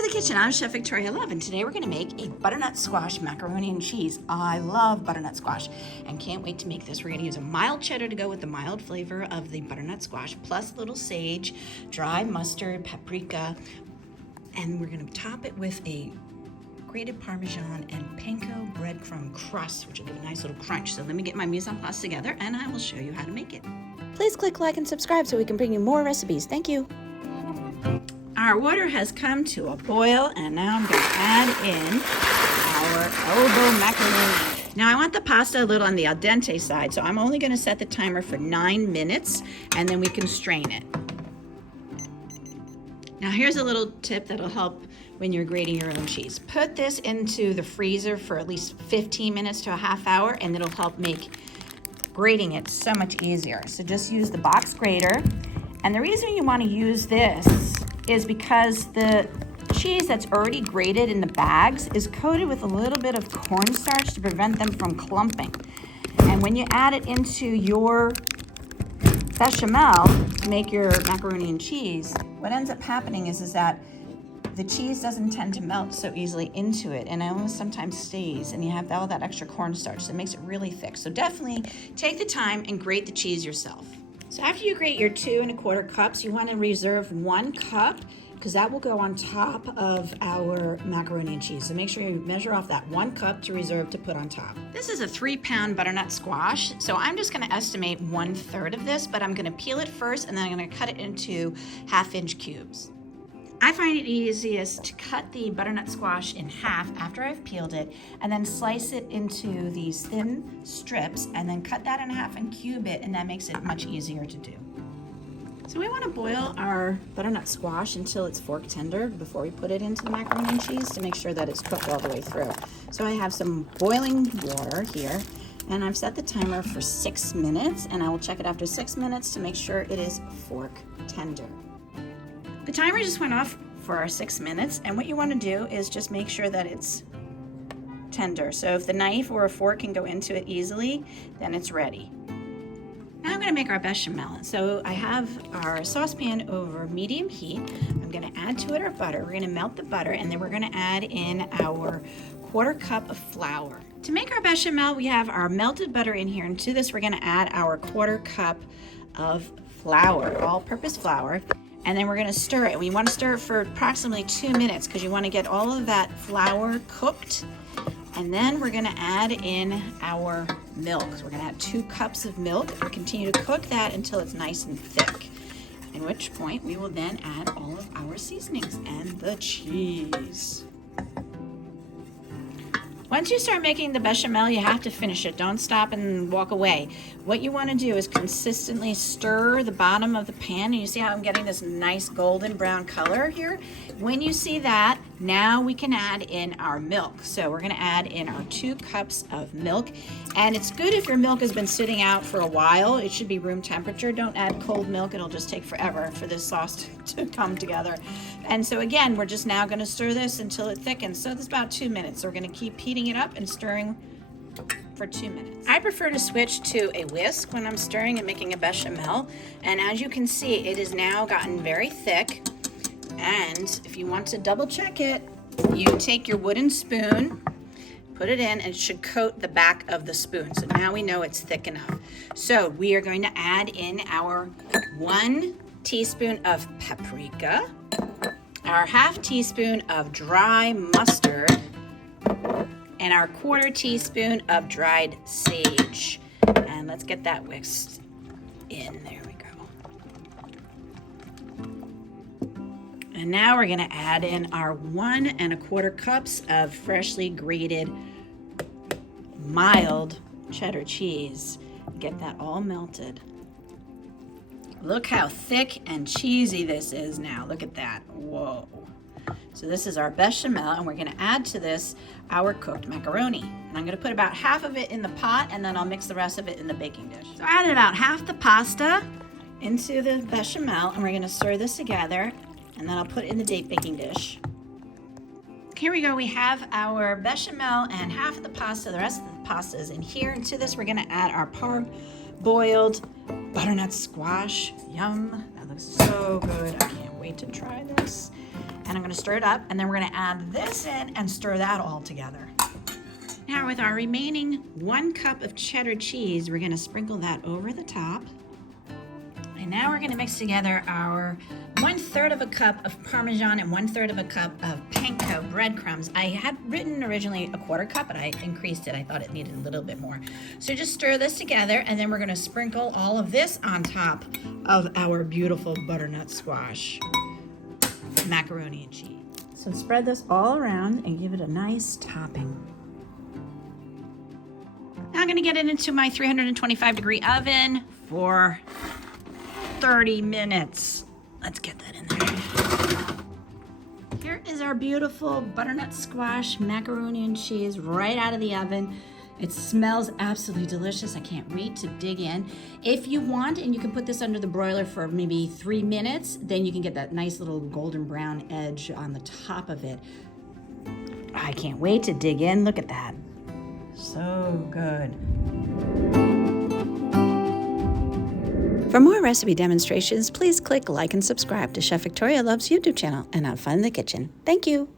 to the kitchen. I'm Chef Victoria Love, and today we're going to make a butternut squash macaroni and cheese. I love butternut squash and can't wait to make this. We're going to use a mild cheddar to go with the mild flavor of the butternut squash, plus a little sage, dry mustard, paprika, and we're going to top it with a grated Parmesan and panko breadcrumb crust, which will give a nice little crunch. So let me get my mise en place together and I will show you how to make it. Please click like and subscribe so we can bring you more recipes. Thank you. Our water has come to a boil, and now I'm going to add in our oboe macaroni. Now I want the pasta a little on the al dente side, so I'm only going to set the timer for 9 minutes, and then we can strain it. Now here's a little tip that'll help when you're grating your own cheese. Put this into the freezer for at least 15 minutes to a half hour, and it'll help make grating it so much easier. So just use the box grater, and the reason you want to use this is because the cheese that's already grated in the bags is coated with a little bit of cornstarch to prevent them from clumping. And when you add it into your bechamel to make your macaroni and cheese, what ends up happening is that the cheese doesn't tend to melt so easily into it, and it almost sometimes stays, and you have all that extra cornstarch, so it makes it really thick. So definitely take the time and grate the cheese yourself. So after you grate your 2 1/4 cups, you want to reserve 1 cup because that will go on top of our macaroni and cheese. So make sure you measure off that 1 cup to reserve to put on top. This is a 3-pound butternut squash, so I'm just going to estimate 1/3 of this, but I'm going to peel it first and then I'm going to cut it into 1/2-inch cubes. I find it easiest to cut the butternut squash in half after I've peeled it and then slice it into these thin strips and then cut that in half and cube it, and that makes it much easier to do. So we want to boil our butternut squash until it's fork tender before we put it into the macaroni and cheese to make sure that it's cooked all the way through. So I have some boiling water here, and I've set the timer for 6 minutes, and I will check it after 6 minutes to make sure it is fork tender. The timer just went off for our 6 minutes, and what you want to do is just make sure that it's tender. So if the knife or a fork can go into it easily, then it's ready. Now I'm going to make our bechamel. So I have our saucepan over medium heat. I'm going to add to it our butter. We're going to melt the butter, and then we're going to add in our 1/4 cup of flour. To make our bechamel, we have our melted butter in here, and to this we're going to add our 1/4 cup of flour, all-purpose flour. And then we're going to stir it. We want to stir it for approximately 2 minutes because you want to get all of that flour cooked. And then we're going to add in our milk. So we're going to add 2 cups of milk and continue to cook that until it's nice and thick. At which point we will then add all of our seasonings and the cheese. Once you start making the bechamel, you have to finish it. Don't stop and walk away. What you want to do is consistently stir the bottom of the pan. And you see how I'm getting this nice golden brown color here? When you see that, now we can add in our milk. So we're going to add in our 2 cups of milk. And it's good if your milk has been sitting out for a while. It should be room temperature. Don't add cold milk. It'll just take forever for this sauce to come together. And so again, we're just now going to stir this until it thickens. So it's about 2 minutes. So we're going to keep heating it up and stirring for 2 minutes. I prefer to switch to a whisk when I'm stirring and making a bechamel. And as you can see, it has now gotten very thick. And if you want to double check it, you take your wooden spoon, put it in, and it should coat the back of the spoon. So now we know it's thick enough. So we are going to add in our 1 teaspoon of paprika, our 1/2 teaspoon of dry mustard, and our 1/4 teaspoon of dried sage. And let's get that whisked in. There we go. And now we're going to add in our 1 1/4 cups of freshly grated mild cheddar cheese. Get that all melted. Look how thick and cheesy this is now. Look at that. Whoa. So this is our bechamel, and we're going to add to this our cooked macaroni. And I'm going to put about half of it in the pot, and then I'll mix the rest of it in the baking dish. So I added about half the pasta into the bechamel, and we're going to stir this together, and then I'll put it in the baking dish. Here we go. We have our bechamel and half of the pasta. The rest of the pasta is in here. And to this, we're going to add our parboiled butternut squash. Yum. That looks looks so good. I can't wait to try this. And I'm gonna stir it up, and then we're gonna add this in and stir that all together. Now with our remaining 1 cup of cheddar cheese, we're gonna sprinkle that over the top. And now we're gonna mix together our 1/3 of a cup of Parmesan and 1/3 of a cup of panko breadcrumbs. I had written originally a 1/4 cup, but I increased it. I thought it needed a little bit more. So just stir this together, and then we're gonna sprinkle all of this on top of our beautiful butternut squash macaroni and cheese. So spread this all around and give it a nice topping. Now I'm gonna get it into my 325-degree oven for 30 minutes. Let's get that in there. Here is our beautiful butternut squash macaroni and cheese right out of the oven. It smells absolutely delicious. I can't wait to dig in. If you want, and you can put this under the broiler for maybe 3 minutes, then you can get that nice little golden brown edge on the top of it. I can't wait to dig in. Look at that. So good. For more recipe demonstrations, please click like and subscribe to Chef Victoria Loves YouTube channel and have fun in the kitchen. Thank you.